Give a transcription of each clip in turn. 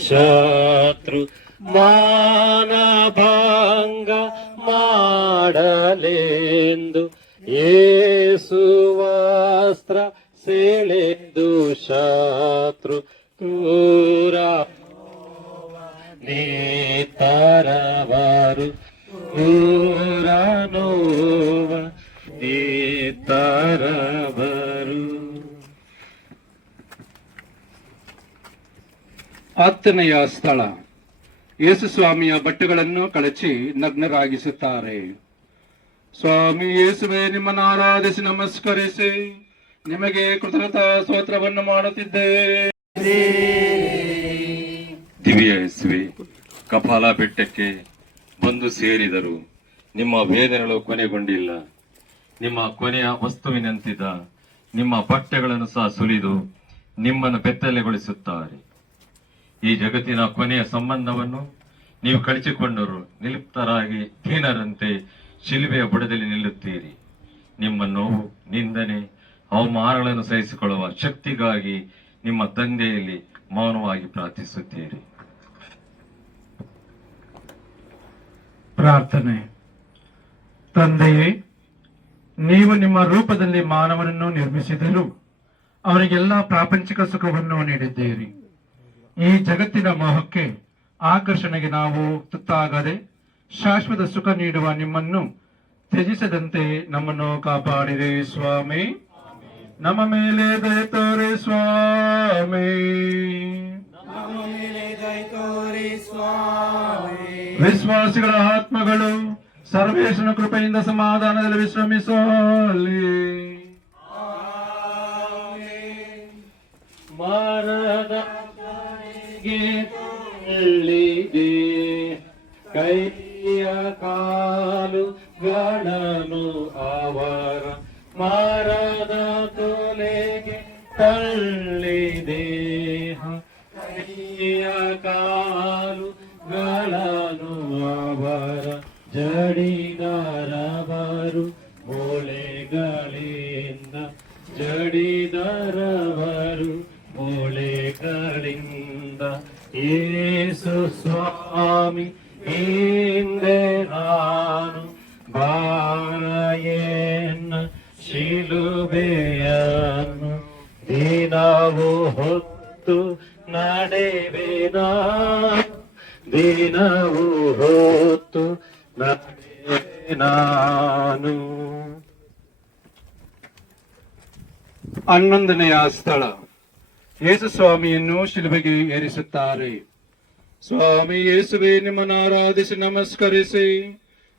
ಶತ್ರು ಮಾನಭಂಗ ಮಾಡಲೆಂದು ಏಸುವಸ್ತ್ರ ಸೆಳೆದು ಶತ್ರು ಕ್ರೂರ ನೇತರವರು ಕ್ರೂರ ನೋವ ಹತ್ತನೆಯ ಸ್ಥಳ. ಯೇಸು ಸ್ವಾಮಿಯ ಬಟ್ಟೆಗಳನ್ನು ಕಳಚಿ ನಗ್ನರಾಗಿಸುತ್ತಾರೆ. ಸ್ವಾಮಿ ಯೇಸುವೆ, ನಿಮ್ಮನ್ನು ಆರಾಧಿಸಿ, ನಮಸ್ಕರಿಸಿ. ನಿಮಗೆ ಕೃತಜ್ಞತಾ ಸ್ತೋತ್ರವನ್ನು ಮಾಡುತ್ತಿದ್ದೆ ದಿವ್ಯ ಯೇಸುವೆ, ಕಪಾಲ ಬೆಟ್ಟಕ್ಕೆ ಬಂದು ಸೇರಿದರು ನಿಮ್ಮ ವೇದನೆಗಳು ಕೊನೆಗೊಂಡಿಲ್ಲ. ನಿಮ್ಮ ಕೊನೆಯ ವಸ್ತುವಿನಂತಿದ್ದ ನಿಮ್ಮ ಬಟ್ಟೆಗಳನ್ನು ಸಹ ಸುಲಿದು ನಿಮ್ಮನ್ನು ಬೆತ್ತಲೆಗೊಳಿಸುತ್ತಾರೆ. ಈ ಜಗತ್ತಿನ ಕೊನೆಯ ಸಂಬಂಧವನ್ನು ನೀವು ಕಳಚಿಕೊಂಡರು ನಿಲಿಪ್ತರಾಗಿ ಹೀನರಂತೆ ಶಿಲುಬೆಯ ಬುಡದಲ್ಲಿ ನಿಲ್ಲುತ್ತೀರಿ. ನಿಮ್ಮ ನೋವು, ನಿಂದನೆ, ಅವಮಾನಗಳನ್ನು ಸಹಿಸಿಕೊಳ್ಳುವ ಶಕ್ತಿಗಾಗಿ ನಿಮ್ಮ ತಂದೆಯಲ್ಲಿ ಮೌನವಾಗಿ ಪ್ರಾರ್ಥಿಸುತ್ತೀರಿ. ಪ್ರಾರ್ಥನೆ. ತಂದೆಯೇ, ನೀವು ನಿಮ್ಮ ರೂಪದಲ್ಲಿ ಮಾನವನನ್ನು ನಿರ್ಮಿಸಿದರು ಅವರಿಗೆಲ್ಲ ಪ್ರಾಪಂಚಿಕ ಸುಖವನ್ನು ನೀಡಿದ್ದೀರಿ. ಈ ಜಗತ್ತಿನ ಮೋಹಕ್ಕೆ ಆಕರ್ಷಣೆಗೆ ನಾವು ತುತ್ತಾಗದೆ ಶಾಶ್ವತ ಸುಖ ನೀಡುವ ನಿಮ್ಮನ್ನು ತ್ಯಜಿಸದಂತೆ ನಮ್ಮನ್ನು ಕಾಪಾಡಿರಿ ಸ್ವಾಮಿ. ನಮ್ಮ ಮೇಲೆ ದಯ ತೋರಿ ಸ್ವಾಮಿ. ವಿಶ್ವಾಸಿಗಳ ಆತ್ಮಗಳು ಸರ್ವೇಶನ ಕೃಪೆಯಿಂದ ಸಮಾಧಾನದಲ್ಲಿ ವಿಶ್ರಮಿಸಲಿ. ಮರದ ನಾನು ಬಾರಯೇನ ಶಿಲುಬೆಯನ್ನು ದಿನವು ಹೊತ್ತು ನಡೆವೇನ? ದಿನವು ಹೊತ್ತು ನಡೆವೆ ನಾನು ಹನ್ನೊಂದನೆಯ ಸ್ಥಳ. ಯೇಸುಸ್ವಾಮಿಯನ್ನು ಶಿಲುಬೆಗೆ ಏರಿಸುತ್ತಾರೆ. ಸ್ವಾಮಿ ಯೇಸುವೆ ನಿಮ್ಮನ್ನು ಆರಾಧಿಸಿ ನಮಸ್ಕರಿಸಿ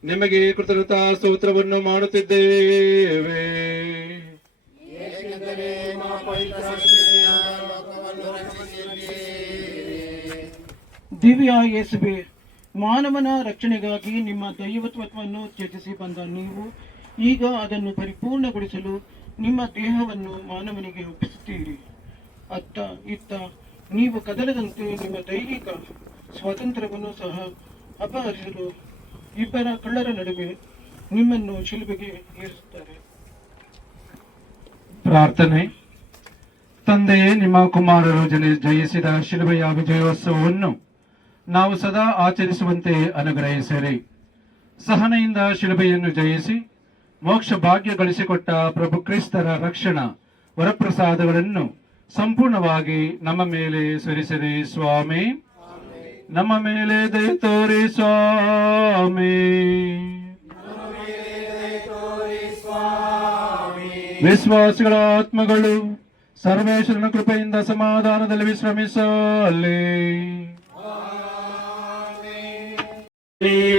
ನಿಮಗೆ ಕೃತಜ್ಞತಾ ಸ್ತೋತ್ರವನ್ನು ಮಾಡುತ್ತಿದ್ದೇವೆ. ದಿವ್ಯ ಯೇಸುವೆ ಮಾನವನ ರಕ್ಷಣೆಗಾಗಿ ನಿಮ್ಮ ದೈವತ್ವವನ್ನು ತ್ಯಜಿಸಿ ಬಂದ ನೀವು ಈಗ ಅದನ್ನು ಪರಿಪೂರ್ಣಗೊಳಿಸಲು ನಿಮ್ಮ ದೇಹವನ್ನು ಮಾನವನಿಗೆ ಒಪ್ಪಿಸುತ್ತೀರಿ. ಅತ್ತ ಇತ್ತ ನೀವು ಕದಲದಂತೆ ನಿಮ್ಮ ದೈಹಿಕ ಸ್ವಾತಂತ್ರ್ಯವನ್ನು ಸಹ ಅಪಹರಿಸಲು ಇಬ್ಬರ ಕಳ್ಳರ ನಡುವೆ ನಿಮ್ಮನ್ನು ಶಿಲುಬೆಗೆ ಏರಿಸುತ್ತಾರೆ. ಪ್ರಾರ್ಥನೆ. ತಂದೆಯೇ, ನಿಮ್ಮ ಕುಮಾರರು ಜನ, ಜಯಿಸಿದ ಶಿಲುಬೆಯ ವಿಜಯೋತ್ಸವವನ್ನು ನಾವು ಸದಾ ಆಚರಿಸುವಂತೆ ಅನುಗ್ರಹಿಸಿರಿ. ಸಹನೆಯಿಂದ ಶಿಲುಬೆಯನ್ನು ಜಯಿಸಿ ಮೋಕ್ಷ ಭಾಗ್ಯ ಗಳಿಸಿಕೊಟ್ಟ ಪ್ರಭು ಕ್ರಿಸ್ತರ ರಕ್ಷಣಾ, ವರಪ್ರಸಾದಗಳನ್ನು ಸಂಪೂರ್ಣವಾಗಿ ನಮ್ಮ ಮೇಲೆ ಸುರಿಸಿರಿ, ಸ್ವಾಮಿ. ನಮ್ಮ ಮೇಲೆ ದಯ ತೋರಿ ಸ್ವಾಮಿ. ವಿಶ್ವಾಸಿಗಳ ಆತ್ಮಗಳು ಸರ್ವೇಶ್ವರನ ಕೃಪೆಯಿಂದ ಸಮಾಧಾನದಲ್ಲಿ ವಿಶ್ರಮಿಸಲಿ.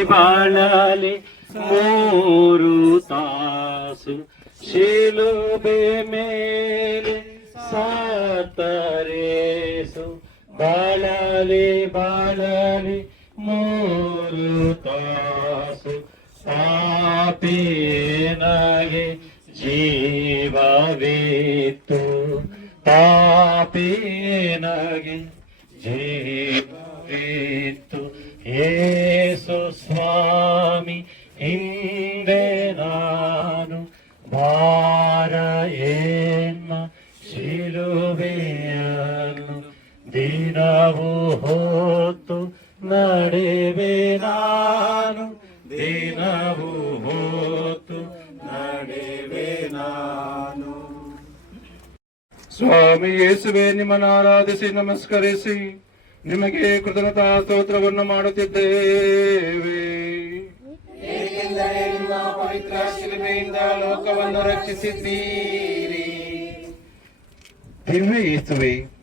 ಬಾಳಲಿ ಮೂರು ತಾಸು ಶಿಲುಬೆ ಮೇಲೆ ಸಾತರೇಸು. ಬಾಳಲಿ ಬಾಳಲಿ ಮೂರು ತಾಸು ಪಾಪಿನಾಗೆ ಜೀವವಿತ್ತು. ಪಾಪಿನಾಗೆ ಜೀವವಿತ್ತು. ಏಸು ಸ್ವಾಮಿ ಹಿಂದೆ ನಾನು ಭಾರ ಏನ್ನ ಹೋತು ನಡೆವೆ ನಾನು. ದಿನವು ಹೋತು ನಡೆವೆ ನಾನು. ಸ್ವಾಮಿ ಯೇಸುವೆ ನಿಮ್ಮನ್ನು ಆರಾಧಿಸಿ ನಮಸ್ಕರಿಸಿ ನಿಮಗೆ ಕೃತಜ್ಞತಾ ಸ್ತೋತ್ರವನ್ನು ಮಾಡುತ್ತಿದ್ದೇವೆ. ಏಕೆಂದರೆ ನಿಮ್ಮ ಪವಿತ್ರ ಲೋಕವನ್ನು ರಕ್ಷಿಸಿದ್ದೀರಿ. ದಿವ್ಯ ಯೇಸುವೆ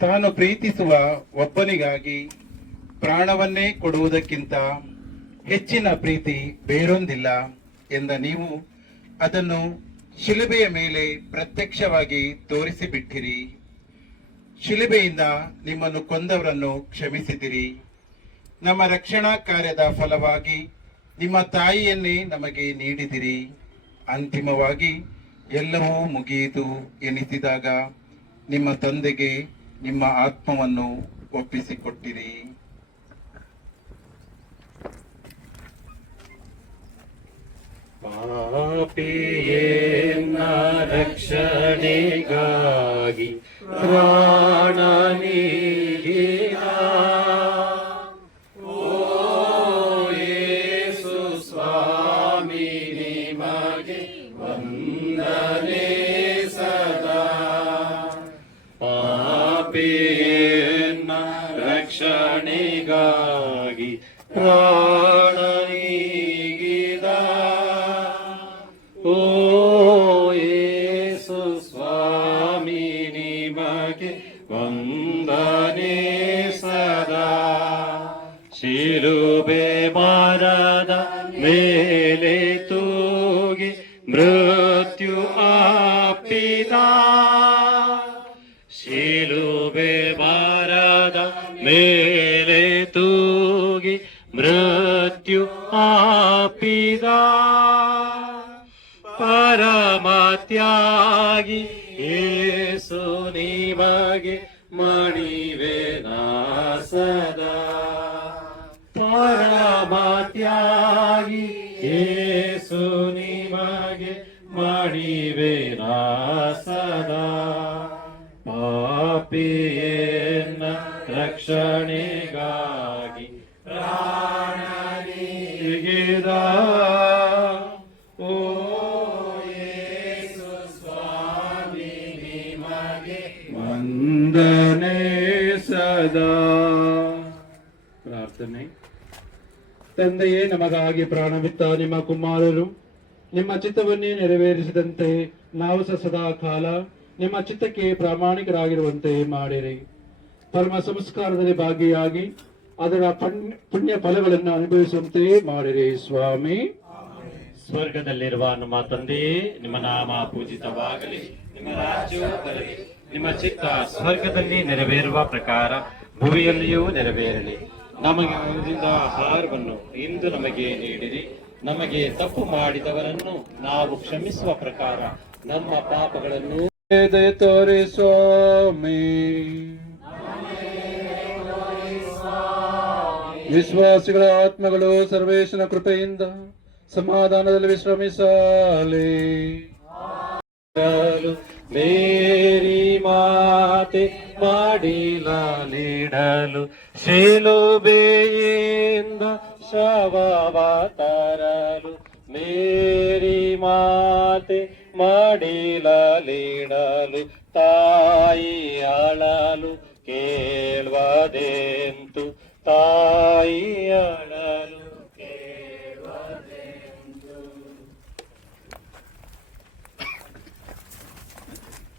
ತಾನು ಪ್ರೀತಿಸುವ ಒಬ್ಬನಿಗಾಗಿ ಪ್ರಾಣವನ್ನೇ ಕೊಡುವುದಕ್ಕಿಂತ ಹೆಚ್ಚಿನ ಪ್ರೀತಿ ಬೇರೊಂದಿಲ್ಲ ಎಂದ ನೀವು ಅದನ್ನು ಶಿಲುಬೆಯ ಮೇಲೆ ಪ್ರತ್ಯಕ್ಷವಾಗಿ ತೋರಿಸಿಬಿಟ್ಟಿರಿ. ಶಿಲುಬೆಯಿಂದ ನಿಮ್ಮನ್ನು ಕೊಂದವರನ್ನು ಕ್ಷಮಿಸಿದಿರಿ. ನಮ್ಮ ರಕ್ಷಣಾ ಕಾರ್ಯದ ಫಲವಾಗಿ ನಿಮ್ಮ ತಾಯಿಯನ್ನೇ ನಮಗೆ ನೀಡಿದಿರಿ. ಅಂತಿಮವಾಗಿ ಎಲ್ಲವೂ ಮುಗಿಯಿತು ಎನಿಸಿದಾಗ ನಿಮ್ಮ ತಂದೆಗೆ ನಿಮ್ಮ ಆತ್ಮವನ್ನು ಒಪ್ಪಿಸಿಕೊಟ್ಟಿರಿ. ಪಾಪಿಯೇನ ರಕ್ಷಣೆಗಾಗಿ ಪ್ರಾಣ ನೀಡಿದ ರಕ್ಷಣೆಗಾಗಿ ಪ್ರಾಣ ಆಪಿದ ಪರಮತ್ಯಾಗಿ ಯೇಸು ನಿಮಗೆ ಮಣಿವೆ ನಾಸದ. ಪರಮಾತ್ಯಾಗಿ ಯೇಸು ನಿಮಗೆ ಮಣಿವೆ ನಾಸದ. ಪಾಪಿಯನ್ನ ರಕ್ಷಣೆಗಾಗಿ ಸದಾ ಪ್ರಾರ್ಥನೆ. ತಂದೆಯೇ, ನಮಗಾಗಿ ಪ್ರಾಣವಿತ್ತ ನಿಮ್ಮ ಕುಮಾರರು. ನಿಮ್ಮ ಚಿತ್ತವನ್ನೇ ನೆರವೇರಿಸಿದಂತೆ ನಾವು ಸಹ ಸದಾ ಕಾಲ ನಿಮ್ಮ ಚಿತ್ತಕ್ಕೆ ಪ್ರಾಮಾಣಿಕರಾಗಿರುವಂತೆ ಮಾಡಿರಿ. ಪರಮ ಸಂಸ್ಕಾರದಲ್ಲಿ ಭಾಗಿಯಾಗಿ ಅದರ ಪುಣ್ಯ ಫಲಗಳನ್ನು ಅನುಭವಿಸುವಂತೆ ಮಾಡಿರಿ ಸ್ವಾಮಿ. ಸ್ವರ್ಗದಲ್ಲಿರುವ ನಮ್ಮ ತಂದೆಯೇ ನಿಮ್ಮ ನಾಮ ಪೂಜಿತವಾಗಲಿ. ನಿಮ್ಮ ಬರಲಿ. ನಿಮ್ಮ ಚಿತ್ತ ಸ್ವರ್ಗದಲ್ಲಿ ನೆರವೇರುವ ಪ್ರಕಾರ ಭೂಮಿಯಲ್ಲಿಯೂ ನೆರವೇರಲಿ. ನಮಗೆ ಉಳಿದಿದ್ದ ಆಹಾರವನ್ನು ಇಂದು ನಮಗೆ ನೀಡಿರಿ. ನಮಗೆ ತಪ್ಪು ಮಾಡಿದವರನ್ನು ನಾವು ಕ್ಷಮಿಸುವ ಪ್ರಕಾರ ನಮ್ಮ ಪಾಪಗಳನ್ನು ತೋರಿ ವಿಶ್ವಾಸಿಗಳ ಆತ್ಮಗಳು ಸರ್ವೇಶನ ಕೃಪೆಯಿಂದ ಸಮಾಧಾನದಲ್ಲಿ ವಿಶ್ರಮಿಸಲಿ. ಮೇರಿ ಮಾತೆ ಮಾಡಿಲಲಿಡಲು ಶಿಲುಬೆಯಿಂದ ಶವವ ತರಲು ಮೇರಿ ಮಾತೆ ಮಾಡಿಲಲಿಡಲು ತಾಯಿ ಅಳಲು ಕೇಳುವದೆಂತು ತಾಯಿ ಅಳಲು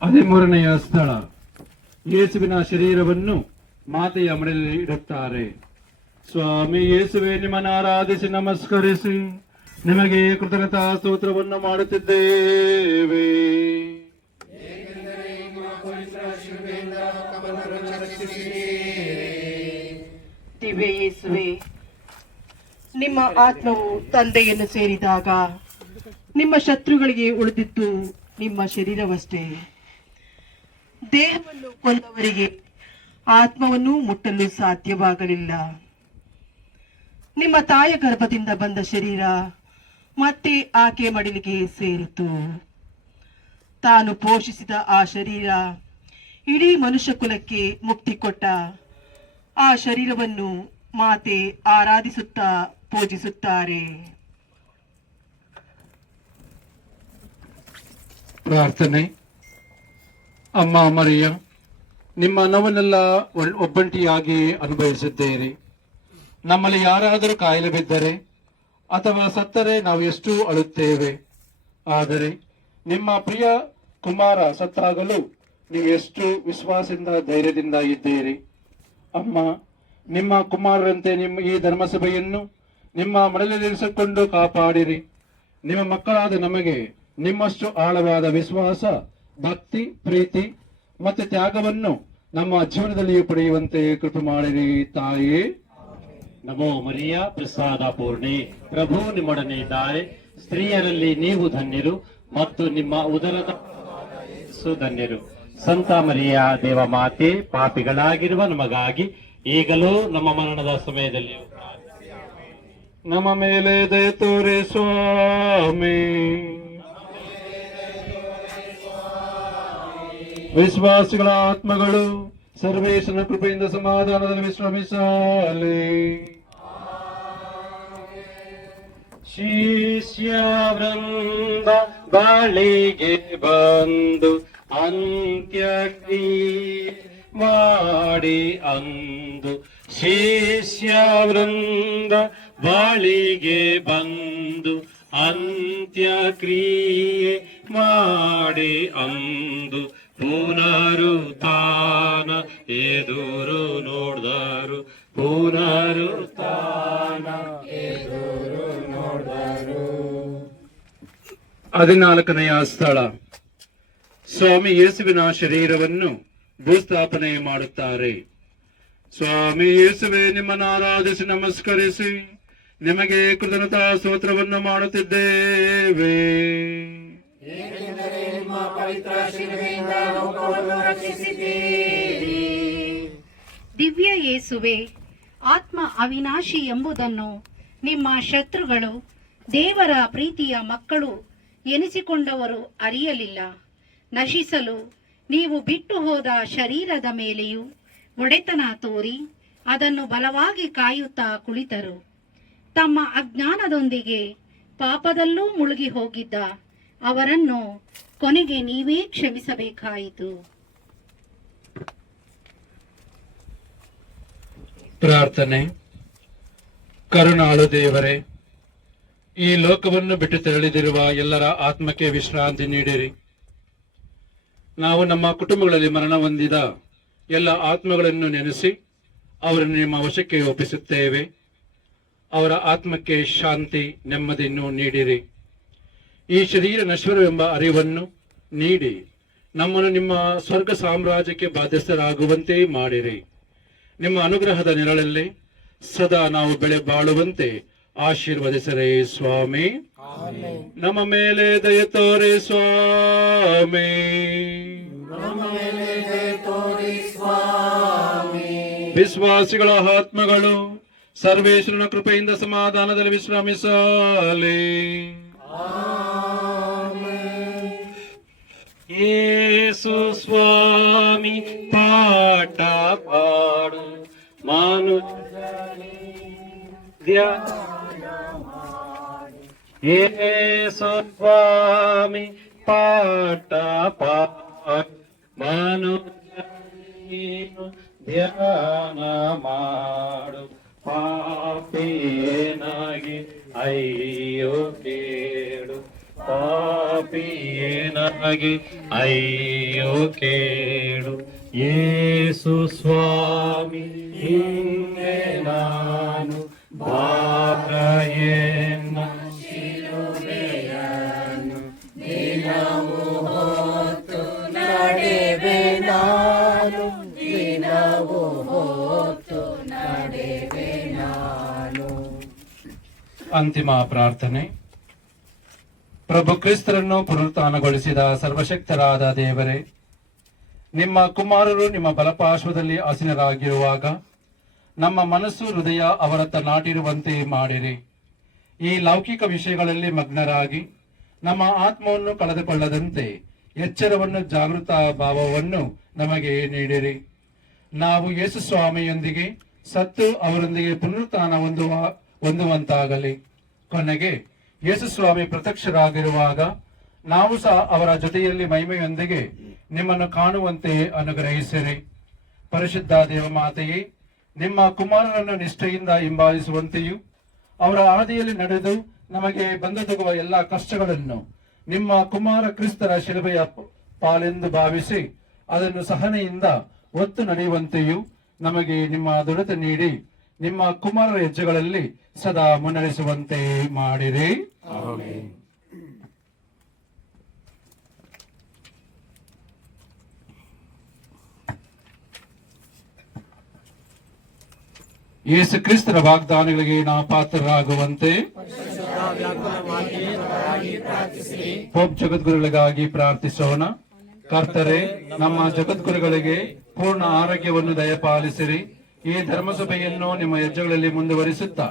ಹದಿಮೂರನೆಯ ಸ್ಥಳ. ಯೇಸುವಿನ ಶರೀರವನ್ನು ಮಾತೆಯ ಮನೆಯಲ್ಲಿ ಇಡುತ್ತಾರೆ. ಸ್ವಾಮಿ ಯೇಸುವೆ, ನಿಮ್ಮನ್ನು ಆರಾಧಿಸಿ, ನಮಸ್ಕರಿಸಿ, ನಿಮಗೆ ಕೃತಜ್ಞತಾ ಸ್ತೋತ್ರವನ್ನು ಮಾಡುತ್ತಿದ್ದೇವೆ. ಯೇಸುವೆ, ನಿಮ್ಮ ಆತ್ಮವು ತಂದೆಯನ್ನು ಸೇರಿದಾಗ ನಿಮ್ಮ ಶತ್ರುಗಳಿಗೆ ಉಳಿದಿದ್ದು ನಿಮ್ಮ ಶರೀರವಷ್ಟೇ. ದೇಹವನ್ನು ಕೊಂದವರಿಗೆ ಆತ್ಮವನ್ನು ಮುಟ್ಟಲು ಸಾಧ್ಯವಾಗಲಿಲ್ಲ. ನಿಮ್ಮ ತಾಯ ಗರ್ಭದಿಂದ ಬಂದ ಶರೀರ ಮತ್ತೆ ಆಕೆ ಮಡಿಲಿಗೆ ಸೇರಿತು. ತಾನು ಪೋಷಿಸಿದ ಆ ಶರೀರ ಇಡೀ ಮನುಷ್ಯ ಕುಲಕ್ಕೆ ಮುಕ್ತಿ ಕೊಟ್ಟ. ಆ ಶರೀರವನ್ನು ಮಾತೆ ಆರಾಧಿಸುತ್ತಾ ಪೂಜಿಸುತ್ತಾರೆ. ಪ್ರಾರ್ಥನೆ. ಅಮ್ಮ ಮರಿಯ, ನಿಮ್ಮ ನೋವನ್ನೆಲ್ಲ ಒಬ್ಬಂಟಿಯಾಗಿ ಅನುಭವಿಸಿದ್ದೀರಿ. ನಮ್ಮಲ್ಲಿ ಯಾರಾದರೂ ಕಾಯಿಲೆ ಬಿದ್ದರೆ ಅಥವಾ ಸತ್ತರೆ ನಾವು ಎಷ್ಟು ಅಳುತ್ತೇವೆ. ಆದರೆ ನಿಮ್ಮ ಪ್ರಿಯ ಕುಮಾರ ಸತ್ತಾಗಲು ನೀವು ಎಷ್ಟು ವಿಶ್ವಾಸದಿಂದ, ಧೈರ್ಯದಿಂದ ಇದ್ದೀರಿ. ಅಮ್ಮ, ನಿಮ್ಮ ಕುಮಾರರಂತೆ ನಿಮ್ಮ ಈ ಧರ್ಮಸಭೆಯನ್ನು ನಿಮ್ಮ ಮನೆಯಲ್ಲಿರಿಸಿಕೊಂಡು ಕಾಪಾಡಿರಿ. ನಿಮ್ಮ ಮಕ್ಕಳಾದ ನಮಗೆ ನಿಮ್ಮಷ್ಟು ಆಳವಾದ ವಿಶ್ವಾಸ ಭಕ್ತಿ, ಪ್ರೀತಿ ಮತ್ತು ತ್ಯಾಗವನ್ನು ನಮ್ಮ ಜೀವನದಲ್ಲಿಯೂ ಪಡೆಯುವಂತೆ ಕೃಪೆ ಮಾಡಿರಿ ತಾಯಿ. ನಮೋ ಮರಿಯ, ಪ್ರಸಾದ ಪೂರ್ಣಿ. ಪ್ರಭು ನಿಮ್ಮೊಡನೆ ಇದ್ದಾರೆ. ಸ್ತ್ರೀಯರಲ್ಲಿ ನೀವು ಧನ್ಯರು ಮತ್ತು ನಿಮ್ಮ ಉದರದ ಧನ್ಯರು. ಸಂತ ಮರಿಯ ದೇವ ಮಾತೆ, ಪಾಪಿಗಳಾಗಿರುವ ನಮಗಾಗಿ ಈಗಲೂ ನಮ್ಮ ಮರಣದ ಸಮಯದಲ್ಲಿ ನಮ್ಮ ಮೇಲೆ ದಯ ತೋರೆ ಸ್ವಾಮಿ. ವಿಶ್ವಾಸಿಗಳ ಆತ್ಮಗಳು ಸರ್ವೇಶನ ಕೃಪೆಯಿಂದ ಸಮಾಧಾನದಲ್ಲಿ ವಿಶ್ರಮಿಸಲಿ. ಶಿಷ್ಯ ವೃಂದ ಬಾಳಿಗೆ ಬಂದು ಅಂತ್ಯಕ್ರಿಯೆ ಮಾಡಿ ಅಂದು ಶಿಷ್ಯ ವೃಂದ ಬಾಳಿಗೆ ಬಂದು ಅಂತ್ಯಕ್ರಿಯೆ ಮಾಡಿ ಅಂದು ಪುನರುತ್ಥಾನ ಎದುರು ನೋಡ್ದರು. ಪುನರುತ್ಥಾನ ಹದಿನಾಲ್ಕನೆಯ ಸ್ಥಳ. ಸ್ವಾಮಿ ಯೇಸುವಿನ ಶರೀರವನ್ನು ಭೂಸ್ಥಾಪನೆ ಮಾಡುತ್ತಾರೆ. ಸ್ವಾಮಿ ಯೇಸುವೆ, ನಿಮ್ಮನ್ನು ಆರಾಧಿಸಿ, ನಮಸ್ಕರಿಸಿ, ನಿಮಗೆ ಕೃತಜ್ಞತಾ ಸ್ತೋತ್ರವನ್ನು ಮಾಡುತ್ತಿದ್ದೇವೆ. ದಿವ್ಯ ಯೇಸುವೆ, ಆತ್ಮ ಅವಿನಾಶಿ ಎಂಬುದನ್ನು ನಿಮ್ಮ ಶತ್ರುಗಳು, ದೇವರ ಪ್ರೀತಿಯ ಮಕ್ಕಳು ಎನಿಸಿಕೊಂಡವರು ಅರಿಯಲಿಲ್ಲ. ನಶಿಸಲು ನೀವು ಬಿಟ್ಟು ಹೋದ ಶರೀರದ ಮೇಲೆಯೂ ಒಡೆತನ ತೋರಿ ಅದನ್ನು ಬಲವಾಗಿ ಕಾಯುತ್ತಾ ಕುಳಿತರು. ತಮ್ಮ ಅಜ್ಞಾನದೊಂದಿಗೆ ಪಾಪದಲ್ಲೂ ಮುಳುಗಿ ಹೋಗಿದ್ದ ಅವರನ್ನು ಕೊನೆಗೆ ನೀವೇ ಕ್ಷಮಿಸಬೇಕಾಯಿತು. ಪ್ರಾರ್ಥನೆ. ಕರುಣಾಳು ದೇವರೇ, ಈ ಲೋಕವನ್ನು ಬಿಟ್ಟು ತೆರಳಿದಿರುವ ಎಲ್ಲರ ಆತ್ಮಕ್ಕೆ ವಿಶ್ರಾಂತಿ ನೀಡಿರಿ. ನಾವು ನಮ್ಮ ಕುಟುಂಬಗಳಲ್ಲಿ ಮರಣ ಹೊಂದಿದ ಎಲ್ಲ ಆತ್ಮಗಳನ್ನು ನೆನೆಸಿ ಅವರನ್ನು ನಿಮ್ಮ ವಶಕ್ಕೆ ಒಪ್ಪಿಸುತ್ತೇವೆ. ಅವರ ಆತ್ಮಕ್ಕೆ ಶಾಂತಿ ನೆಮ್ಮದಿಯನ್ನು ನೀಡಿರಿ. ಈ ಶರೀರ ನಶ್ವರವೆಂಬ ಅರಿವನ್ನು ನೀಡಿ ನಮ್ಮನ್ನು ನಿಮ್ಮ ಸ್ವರ್ಗ ಸಾಮ್ರಾಜ್ಯಕ್ಕೆ ಬಾಧ್ಯಸ್ಥರಾಗುವಂತೆ ಮಾಡಿರಿ. ನಿಮ್ಮ ಅನುಗ್ರಹದ ನೆರಳಲ್ಲಿ ಸದಾ ನಾವು ಬೆಳೆ ಬಾಳುವಂತೆ ಆಶೀರ್ವದಿಸರೇ ಸ್ವಾಮಿ. ನಮ್ಮ ಮೇಲೆ ದಯ ತೋರೆ ಸ್ವಾಮಿ. ವಿಶ್ವಾಸಿಗಳ ಆತ್ಮಗಳು ಸರ್ವೇಶ್ವರನ ಕೃಪೆಯಿಂದ ಸಮಾಧಾನದಲ್ಲಿ ವಿಶ್ರಮಿಸಲಿ. ಯೇಸು ಸ್ವಾಮಿ ಪಾಠ ಪಾಡು ಮಾನು ಯೇಸು ಸ್ವಾಮಿ ಪಾಠ ಪಾಡು ಮಾನು ಧ್ಯಾನ ಮಾಡು ಪಾಪೇನಾಗಿ ಅಯ್ಯೋ ಕೇಳು ಪಾಪಿಯೇನಾಗಿ ಅಯ್ಯೋ ಕೇಳು ಯೇಸು ಸ್ವಾಮಿ. ಅಂತಿಮ ಪ್ರಾರ್ಥನೆ. ಪ್ರಭು ಕ್ರಿಸ್ತರನ್ನು ಪುನರುತ್ಥಾನಗೊಳಿಸಿದ ಸರ್ವಶಕ್ತರಾದ ದೇವರೇ, ನಿಮ್ಮ ಕುಮಾರರು ನಿಮ್ಮ ಬಲಪಾರ್ಶ್ವದಲ್ಲಿ ಆಸೀನರಾಗಿರುವಾಗ ನಮ್ಮ ಮನಸ್ಸು ಹೃದಯ ಅವರತ್ತ ನಾಟಿರುವಂತೆ ಮಾಡಿರಿ. ಈ ಲೌಕಿಕ ವಿಷಯಗಳಲ್ಲಿ ಮಗ್ನರಾಗಿ ನಮ್ಮ ಆತ್ಮವನ್ನು ಕಳೆದುಕೊಳ್ಳದಂತೆ ಎಚ್ಚರವನ್ನು ಜಾಗೃತ ಭಾವವನ್ನು ನಮಗೆ ನೀಡಿರಿ. ನಾವು ಯೇಸು ಸ್ವಾಮಿಯೊಂದಿಗೆ ಸತ್ತು ಅವರೊಂದಿಗೆ ಪುನರುತ್ಥಾನ ಹೊಂದುವ ಹೊಂದುವಂತಾಗಲಿ. ಕೊನೆಗೆ ಯೇಸುಸ್ವಾಮಿ ಪ್ರತ್ಯಕ್ಷರಾಗಿರುವಾಗ ನಾವು ಸಹ ಅವರ ಜೊತೆಯಲ್ಲಿ ಮಹಿಮೆಯೊಂದಿಗೆ ನಿಮ್ಮನ್ನು ಕಾಣುವಂತೆ ಅನುಗ್ರಹಿಸಿರಿ. ಪರಿಶುದ್ಧ ದೇವಮಾತೆಯೇ ನಿಮ್ಮ ಕುಮಾರರನ್ನು ನಿಷ್ಠೆಯಿಂದ ಹಿಂಬಾಲಿಸುವಂತೆಯೂ, ಅವರ ಹಾದಿಯಲ್ಲಿ ನಡೆದು ನಮಗೆ ಬಂದೊದಗುವ ಎಲ್ಲಾ ಕಷ್ಟಗಳನ್ನು ನಿಮ್ಮ ಕುಮಾರ ಕ್ರಿಸ್ತರ ಶಿಲುಬೆಯ ಪಾಲೆಂದು ಭಾವಿಸಿ ಅದನ್ನು ಸಹನೆಯಿಂದ ಒತ್ತು ನಡೆಯುವಂತೆಯೂ ನಮಗೆ ನಿಮ್ಮ ದೃಢತೆ ನೀಡಿ ನಿಮ್ಮ ಕುಮಾರ ಹೆಜ್ಜೆಗಳಲ್ಲಿ ಸದಾ ಮುನ್ನಡೆಸುವಂತೆ ಮಾಡಿರಿ. ಯೇಸು ಕ್ರಿಸ್ತರ ವಾಗ್ದಾನಗಳಿಗೆ ನಾವು ಪಾತ್ರರಾಗುವಂತೆ ಪೋಪ್ ಜಗದ್ಗುರುಗಳಿಗಾಗಿ ಪ್ರಾರ್ಥಿಸೋಣ. ಕರ್ತರೆ, ನಮ್ಮ ಜಗದ್ಗುರುಗಳಿಗೆ ಪೂರ್ಣ ಆರೋಗ್ಯವನ್ನು ದಯಪಾಲಿಸಿರಿ. ಈ ಧರ್ಮಸಭೆಯನ್ನು ನಿಮ್ಮ ಹೆಜ್ಜೆಗಳಲ್ಲಿ ಮುಂದುವರಿಸುತ್ತಾ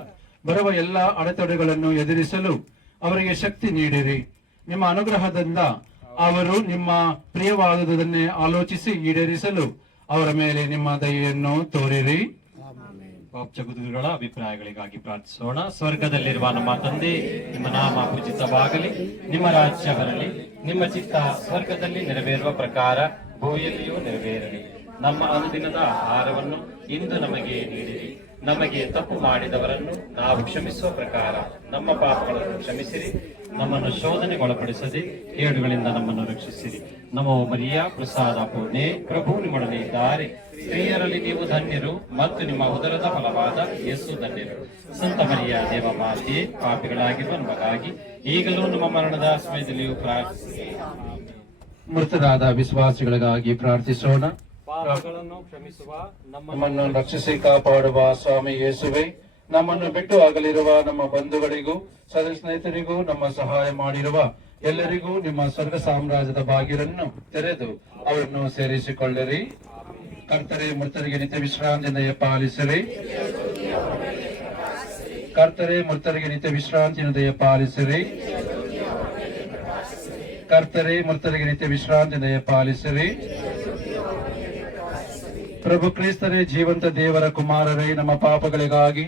ಬರುವ ಎಲ್ಲ ಅಡೆತಡೆಗಳನ್ನು ಎದುರಿಸಲು ಅವರಿಗೆ ಶಕ್ತಿ ನೀಡಿರಿ. ನಿಮ್ಮ ಅನುಗ್ರಹದಿಂದ ಅವರು ನಿಮ್ಮ ಪ್ರಿಯವಾದುದನ್ನೇ ಆಲೋಚಿಸಿ ಈಡೇರಿಸಲು ಅವರ ಮೇಲೆ ನಿಮ್ಮ ದಯೆಯನ್ನು ತೋರಿರಿ. ಜಗದ್ಗುರುಗಳ ಅಭಿಪ್ರಾಯಗಳಿಗಾಗಿ ಪ್ರಾರ್ಥಿಸೋಣ. ಸ್ವರ್ಗದಲ್ಲಿರುವ ನಮ್ಮ ತಂದೆ, ನಿಮ್ಮ ನಾಮ ಪೂಜಿತವಾಗಲಿ. ನಿಮ್ಮ ರಾಜ್ಯ ಬರಲಿ. ನಿಮ್ಮ ಚಿತ್ತ ಸ್ವರ್ಗದಲ್ಲಿ ನೆರವೇರುವ ಪ್ರಕಾರ ಭೂಮಿಯಲ್ಲಿಯೂ ನೆರವೇರಲಿ. ನಮ್ಮ ಅನುದಿನದ ಆಹಾರವನ್ನು ಇಂದು ನಮಗೆ ನೀಡಿರಿ. ನಮಗೆ ತಪ್ಪು ಮಾಡಿದವರನ್ನು ನಾವು ಕ್ಷಮಿಸುವ ಪ್ರಕಾರ ನಮ್ಮ ಪಾಪಗಳನ್ನು ಕ್ಷಮಿಸಿರಿ. ನಮ್ಮನ್ನು ಶೋಧನೆಗೊಳಪಡಿಸದೆ ಕೇಡುಗಳಿಂದ ನಮ್ಮನ್ನು ರಕ್ಷಿಸಿರಿ. ನಮ್ಮ ಮರಿಯ, ಪ್ರಸಾದ ಪೂರ್ಣೆ. ಪ್ರಭು ನಿಮ್ಮೊಡನೆ ಇದ್ದಾರೆ. ಸ್ತ್ರೀಯರಲ್ಲಿ ನೀವು ಧನ್ಯರು ಮತ್ತು ನಿಮ್ಮ ಉದರದ ಫಲವಾದ ಯೇಸು ಧನ್ಯರು. ಸಂತ ಮರಿಯ, ದೇವ ಮಾತೆ, ಪಾಪಿಗಳಾಗಿರುವ ನಮಗಾಗಿ ಈಗಲೂ ನಮ್ಮ ಮರಣದ ಸಮಯದಲ್ಲಿಯೂ ಪ್ರಾರ್ಥಿಸಿ ಮೃತರಾದ ವಿಶ್ವಾಸಿಗಳಿಗಾಗಿ ಪ್ರಾರ್ಥಿಸೋಣ. ಪಾಪಗಳನ್ನು ಕ್ಷಮಿಸುವ ನಮ್ಮ ನಮ್ಮನ್ನು ರಕ್ಷಿಸಿ ಕಾಪಾಡುವ ಸ್ವಾಮಿ ಯೇಸುವೆ. ನಮ್ಮನ್ನು ಬಿಟ್ಟು ಆಗಲಿರುವ ನಮ್ಮ ಬಂಧುಗಳಿಗೂ, ಸದ ಸ್ನೇಹಿತರಿಗೂ ನಮ್ಮ ಸಹಾಯ ಮಾಡಿರುವ ಎಲ್ಲರಿಗೂ ನಿಮ್ಮ ಸ್ವರ್ಗ ಸಾಮ್ರಾಜ್ಯದ ಬಾಗಿಲನ್ನು ತೆರೆದು ಅವರನ್ನು ಸೇರಿಸಿಕೊಳ್ಳಿರಿ. ಕರ್ತರೆ, ಮೃತರಿಗೆ ನಿತ್ಯ ವಿಶ್ರಾಂತಿಯಿಂದ ಪಾಲಿಸಿರಿ. ಕರ್ತರೆ, ಮೃತರಿಗೆ ನಿತ್ಯ ವಿಶ್ರಾಂತಿಯನ್ನು ದಯ ಪಾಲಿಸಿರಿ. ಕರ್ತರೆ, ಮೃತರಿಗೆ ನಿತ್ಯ ವಿಶ್ರಾಂತಿಯಿಂದ ಪಾಲಿಸಿರಿ. ಪ್ರಭು ಕ್ರಿಸ್ತನೇ ಜೀವಂತ ದೇವರ ಕುಮಾರರೇ, ನಮ್ಮ ಪಾಪಗಳಿಗಾಗಿ,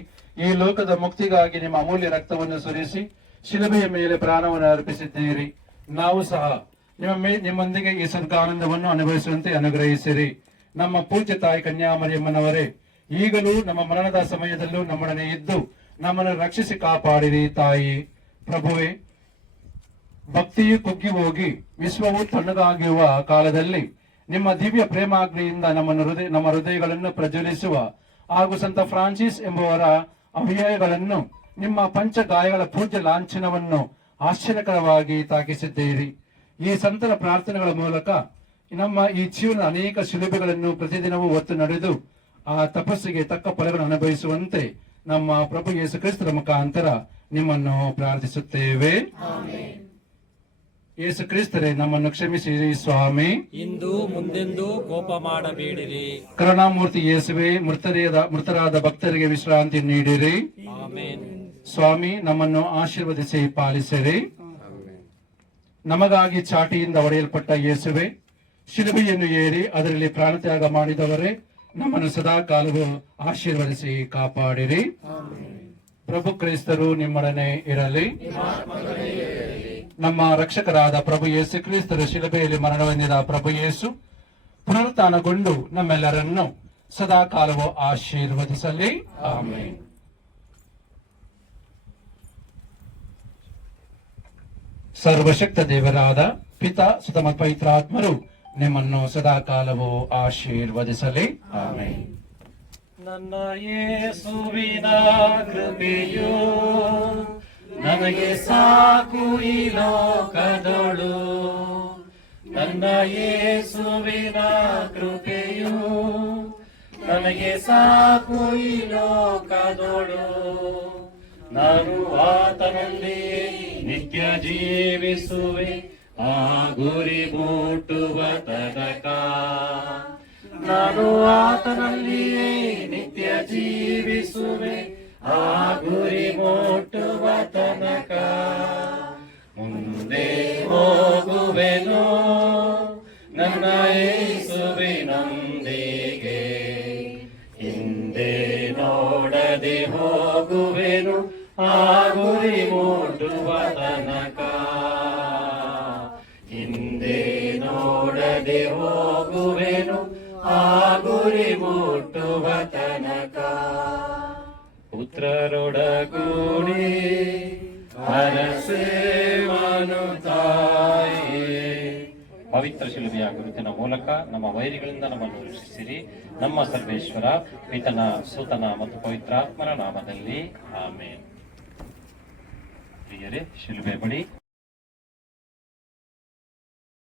ಈ ಲೋಕದ ಮುಕ್ತಿಗಾಗಿ ನಿಮ್ಮ ಅಮೂಲ್ಯ ರಕ್ತವನ್ನು ಸುರಿಸಿ, ಶಿಲುಬೆಯ ಮೇಲೆ ಪ್ರಾಣವನ್ನು ಅರ್ಪಿಸಿದ್ದೀರಿ. ನಾವು ಸಹ ನಿಮ್ಮ ನಿಮ್ಮೊಂದಿಗೆ ಈ ಸದ್ಗಾನಂದವನ್ನು ಅನುಭವಿಸುವಂತೆ ಅನುಗ್ರಹಿಸಿರಿ. ನಮ್ಮ ಪೂಜ್ಯ ತಾಯಿ ಕನ್ಯಾಮರಿಯಮ್ಮನವರೇ ಈಗಲೂ ನಮ್ಮ ಮರಣದ ಸಮಯದಲ್ಲೂ ನಮ್ಮೊಡನೆ ಇದ್ದು ನಮ್ಮನ್ನು ರಕ್ಷಿಸಿ ಕಾಪಾಡಿರಿ ತಾಯಿ. ಪ್ರಭುವೆ, ಭಕ್ತಿಯು ಕುಗ್ಗಿ ಹೋಗಿ, ವಿಶ್ವವು ತಣ್ಣಗಾಗಿರುವ ಕಾಲದಲ್ಲಿ ನಿಮ್ಮ ದಿವ್ಯ ಪ್ರೇಮಾಗ್ನಿಯಿಂದ ನಮ್ಮನ್ನು ಹೃದಯ ನಮ್ಮ ಹೃದಯಗಳನ್ನು ಪ್ರಜ್ವಲಿಸುವ ಹಾಗೂ ಸಂತ ಫ್ರಾನ್ಸಿಸ್ ಎಂಬುವರ ಅಭಿಯಾಯಗಳನ್ನು ನಿಮ್ಮ ಪಂಚ ಗಾಯಗಳ ಪೂಜ್ಯ ಲಾಂಛನವನ್ನು ಆಶ್ಚರ್ಯಕರವಾಗಿ ತಾಕಿಸಿದ್ದೀರಿ. ಈ ಸಂತರ ಪ್ರಾರ್ಥನೆಗಳ ಮೂಲಕ ನಮ್ಮ ಈ ಜೀವನ ಅನೇಕ ಶಿಲುಬೆಗಳನ್ನು ಪ್ರತಿದಿನವೂ ಒತ್ತು ನಡೆದು ಆ ತಪಸ್ಸಿಗೆ ತಕ್ಕ ಫಲಗಳನ್ನು ಅನುಭವಿಸುವಂತೆ ನಮ್ಮ ಪ್ರಭು ಯೇಸು ಕ್ರಿಸ್ತರ ಮುಖಾಂತರ ನಿಮ್ಮನ್ನು ಪ್ರಾರ್ಥಿಸುತ್ತೇವೆ. ಯೇಸು ಕ್ರಿಸ್ತರೇ ನಮ್ಮನ್ನು ಕ್ಷಮಿಸಿರಿ ಸ್ವಾಮಿ. ಇಂದು ಮುಂದೆಂದೂ ಕೋಪ ಮಾಡಬೇಡಿರಿ. ಕರುಣಾಮೂರ್ತಿ ಯೇಸುವೆ ಮೃತರಾದ ಮೃತರಾದ ಭಕ್ತರಿಗೆ ವಿಶ್ರಾಂತಿ ನೀಡಿರಿ. ಸ್ವಾಮಿ ನಮ್ಮನ್ನು ಆಶೀರ್ವದಿಸಿ ಪಾಲಿಸಿರಿ. ನಮಗಾಗಿ ಚಾಟಿಯಿಂದ ಒಡೆಯಲ್ಪಟ್ಟ ಯೇಸುವೆ ಶಿಲುಬೆಯನ್ನು ಏರಿ ಅದರಲ್ಲಿ ಪ್ರಾಣತ್ಯಾಗ ಮಾಡಿದವರೇ ನಮ್ಮನ್ನು ಸದಾ ಕಾಲವು ಆಶೀರ್ವದಿಸಿ ಕಾಪಾಡಿರಿ. ಪ್ರಭು ಕ್ರೈಸ್ತರು ನಿಮ್ಮೊಡನೆ ಇರಲಿ. ನಮ್ಮ ರಕ್ಷಕರಾದ ಪ್ರಭು ಯೇಸು ಕ್ರಿಸ್ತರ ಶಿಲಬೆಯಲ್ಲಿ ಮರಣಹೊಂದಿದ ಪ್ರಭು ಯೇಸು ಪುನರುತ್ಥಾನಗೊಂಡು ನಮ್ಮೆಲ್ಲರನ್ನು ಸದಾ ಕಾಲವು ಆಶೀರ್ವದಿಸಲಿ. ಆಮೇಲೆ ಸರ್ವಶಕ್ತ ದೇವರಾದ ಪಿತ ಸುತಮ ಪವಿತ್ರಾತ್ಮರು ನಿಮ್ಮನ್ನು ಸದಾ ಕಾಲವು ಆಶೀರ್ವದಿಸಲಿ. ಆಮೇಲೆ ನನ್ನ ಯೇಸುವಿನ ಕೃಪೆಯು ನನಗೆ ಸಾಕು ಈ ಲೋಕದೊಳು. ನನ್ನ ಯೇಸುವಿನ ಕೃಪೆಯು ನನಗೆ ಸಾಕು ಈ ಲೋಕದೊಳು. ನಾನು ಆತನಲ್ಲಿ ನಿತ್ಯ ಜೀವಿಸುವೆ, ಆ ಗುರಿ ಮುಟ್ಟುವ ತನಕ. ನಾನು ಆತನಲ್ಲಿಯೇ ನಿತ್ಯ ಜೀವಿಸುವೆ ಆ ಗುರಿ ಮುಟ್ಟುವ ತನಕ ಮುಂದೆ ಹೋಗುವೆನು. ನನ್ನ ಯೇಸುವಿನೊಂದಿಗೆ ಹಿಂದೆ ನೋಡದೆ ಹೋಗುವೆನು. ಆ ಗುರಿ ಮುಟ್ಟುವ ತನಕ ಹಿಂದೆ ನೋಡದೆ ಹೋಗುವೆನು. ಆ ಗುರಿ ಮುಟ್ಟುವ ತನಕ ಪವಿತ್ರ ಶಿಲುಬೆಯ ಗುರುತಿನ ಮೂಲಕ ನಮ್ಮ ವೈರಿಗಳಿಂದ ನಮ್ಮನ್ನು ರಕ್ಷಿಸಿರಿ. ನಮ್ಮ ಸರ್ವೇಶ್ವರ, ಪಿತನ, ಸೂತನ ಮತ್ತು ಪವಿತ್ರಾತ್ಮನ ನಾಮದಲ್ಲಿ ಆಮೇಲೆ ಪ್ರಿಯರೇ, ಶಿಲುಬೆ ಬಳಿ